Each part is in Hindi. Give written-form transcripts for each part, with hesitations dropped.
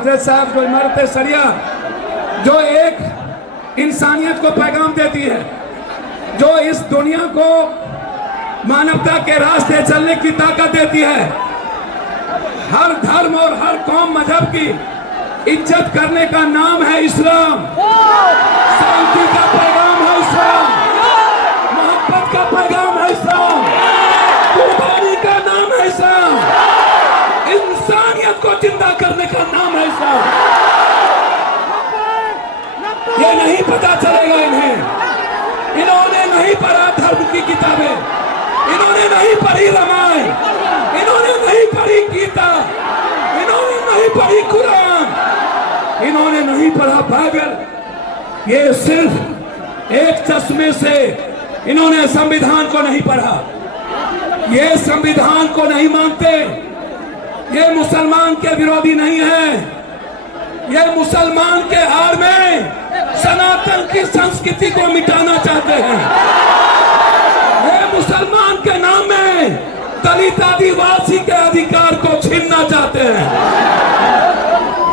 हजरत साहब जो इमारत सरिया जो एक इंसानियत को पैगाम देती है, जो इस दुनिया को मानवता के रास्ते चलने की ताकत देती है, हर धर्म और हर कौम मजहब की इज्जत करने का नाम है इस्लाम। शांति का पैगाम है इस्लाम, मोहब्बत का पैगाम है इस्लाम, कुर्बानी का नाम है इस्लाम, इंसानियत को जिंदा करने का नाम है इस्लाम। ये नहीं पता चलेगा इन्हें, इन्होंने नहीं पढ़ा धर्म की किताबें, इन्होंने नहीं पढ़ी रामायण, इन्होंने नहीं पढ़ी गीता, इन्होंने नहीं पढ़ी कुरान, इन्होंने नहीं पढ़ा बाइबल। ये सिर्फ एक चश्मे से इन्होंने संविधान को नहीं पढ़ा, ये संविधान को नहीं मानते, ये मुसलमान के विरोधी नहीं है, ये मुसलमान के आड़ में सनातन की संस्कृति को मिटाना चाहते हैं। ये मुसलमान के नाम में दलित आदिवासी के अधिकार को छीनना चाहते हैं।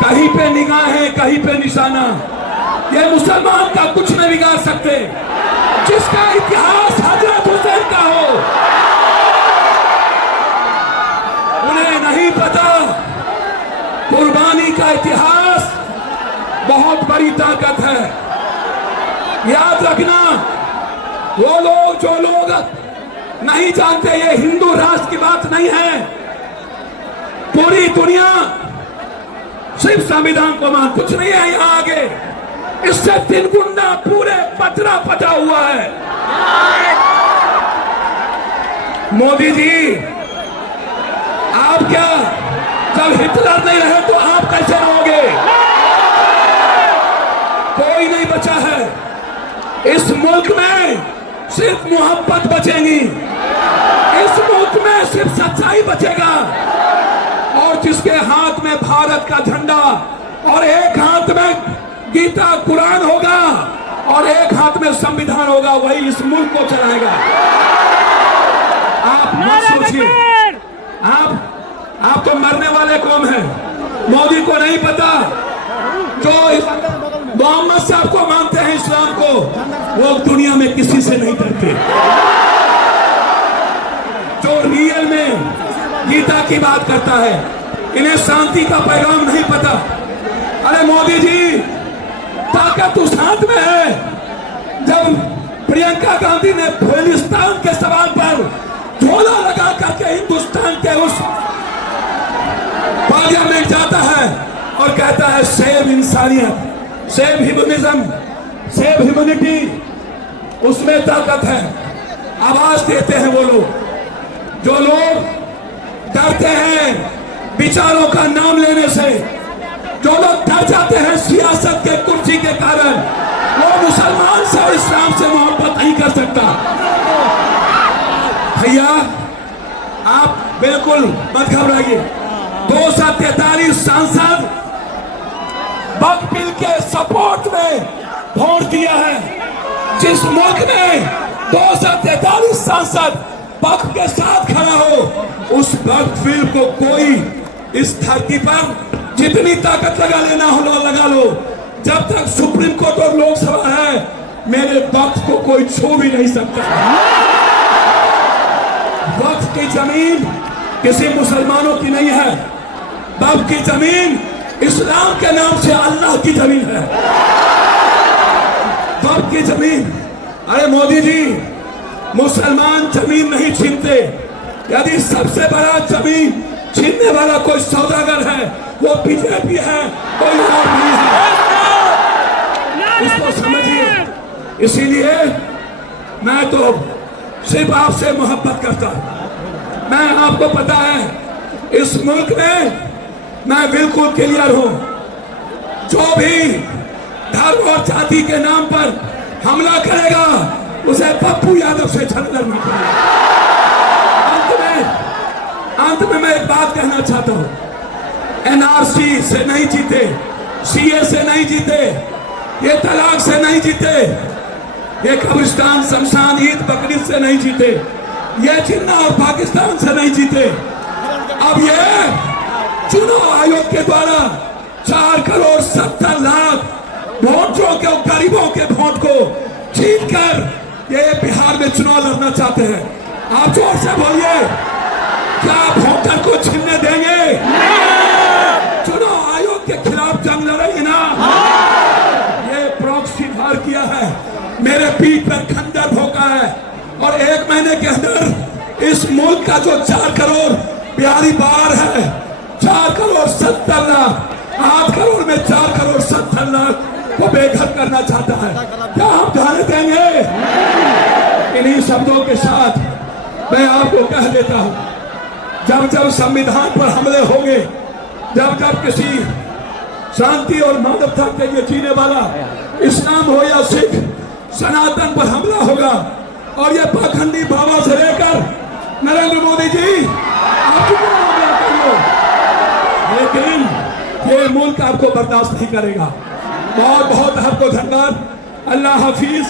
कहीं पे निगाहें, कहीं पे निशाना, ये मुसलमान का कुछ नहीं बिगाड़ सकते। जिसका इतिहास हजरत हुसैन का हो, उन्हें नहीं पता कुर्बानी का इतिहास बहुत बड़ी ताकत है। याद रखना, वो लोग जो लोग नहीं जानते, ये हिंदू राष्ट्र की बात नहीं है। पूरी दुनिया सिर्फ संविधान को मान, कुछ नहीं है यहाँ आगे, इससे 3 गुना पूरे पटरा पटा हुआ है। मोदी जी, आप क्या जब हिटलर नहीं रहे तो आप कैसे रहोगे? कोई नहीं बचा है इस मुल्क में, सिर्फ मोहब्बत बचेगी इस मुल्क में, सिर्फ सच्चाई बचेगा। और जिसके हाथ में भारत का झंडा और एक हाथ में गीता कुरान होगा और एक हाथ में संविधान होगा, वही इस मुल्क को चलाएगा। आप मत सोचिए, आप तो मरने वाले कौम हैं। मोदी को नहीं पता, जो मोहम्मद साहब को मानते हैं, इस्लाम को, वो दुनिया में किसी से नहीं डरते। जो रियल में गीता की बात करता है, इन्हें शांति का पैगाम नहीं पता। अरे मोदी जी, ताकत उस हाथ में है। जब प्रियंका गांधी ने खालिस्तान के सवाल पर झोला लगा करके हिंदुस्तान के उस पार्लियामेंट जाता है और कहता है सेव इंसानियत, सेव ह्यूमनिज्म, सेव ह्यूमनिटी, उसमें ताकत है। आवाज देते हैं वो लोग, जो लोग डरते हैं विचारों का नाम लेने से, जो लोग डर जाते हैं सियासत के कुर्सी के कारण, वो मुसलमान से और इस्लाम से मोहब्बत नहीं कर सकता। भैया, आप बिल्कुल मत घबराइए। 243 सांसद वक्फ बिल के सपोर्ट में वोट दिया है। जिस मुल्क में 243 सांसद वक्फ के साथ खड़ा हो, उस वक्फ बिल को कोई इस धरती पर जितनी ताकत लगा लेना हो लगा लो, जब तक सुप्रीम कोर्ट और लोकसभा है, मेरे वक्फ को कोई छू भी नहीं सकता। वक्फ की जमीन किसी मुसलमानों की नहीं है, वक्फ की जमीन इस्लाम के नाम से अल्लाह की जमीन है। वक्फ की जमीन, अरे मोदी जी, मुसलमान जमीन नहीं छीनते। यदि सबसे बड़ा जमीन छीनने वाला कोई सौदागर है, वो बीजेपी है, कोई और नहीं है। इसको समझिए। इसीलिए मैं तो सिर्फ आपसे मोहब्बत करता हूं। मैं, आपको पता है, इस मुल्क में मैं बिल्कुल क्लियर हूं। जो भी धर्म और जाति के नाम पर हमला करेगा, उसे पप्पू यादव से लड़ना पड़ेगा। अंत में मैं एक बात कहना चाहता हूं, एनआरसी से नहीं जीते, सीए से नहीं जीते, ये तलाक से नहीं जीते, ये कब्रिस्तान, शमशान, ईद बकरीद से नहीं जीते, ये जिन्ना और पाकिस्तान से नहीं जीते। अब ये चुनाव आयोग के द्वारा 4 करोड़ 70 लाख वोटों के, गरीबों के वोट को छीन कर ये बिहार में चुनाव लड़ना चाहते हैं। आप जोर से बोलिए, क्या आप वोटर को छीनने देंगे? चुनाव आयोग के खिलाफ जंग लड़ेंगे ना? ये प्रॉक्सी वार किया है, मेरे पीठ पर खंजर भोंका है, और 1 महीने के अंदर इस मुल्क का जो 4 करोड़ बिहारी बाहर है, 4 करोड़ 70 लाख, 8 करोड़ में 4 करोड़ 70 लाख को बेघर करना चाहता है। क्या आप जाने देंगे? इन्हीं शब्दों के साथ मैं आपको कह देता हूं, जब जब संविधान पर हमले होंगे, जब जब किसी शांति और मानवता के लिए जीने वाला इस्लाम हो या सिख सनातन पर हमला होगा, और ये पाखंडी बाबा से लेकर नरेंद्र मोदी जी आप हमला करिए, लेकिन ये मुल्क आपको बर्दाश्त नहीं करेगा। बहुत बहुत आपको धन्यवाद। अल्लाह हाफिज।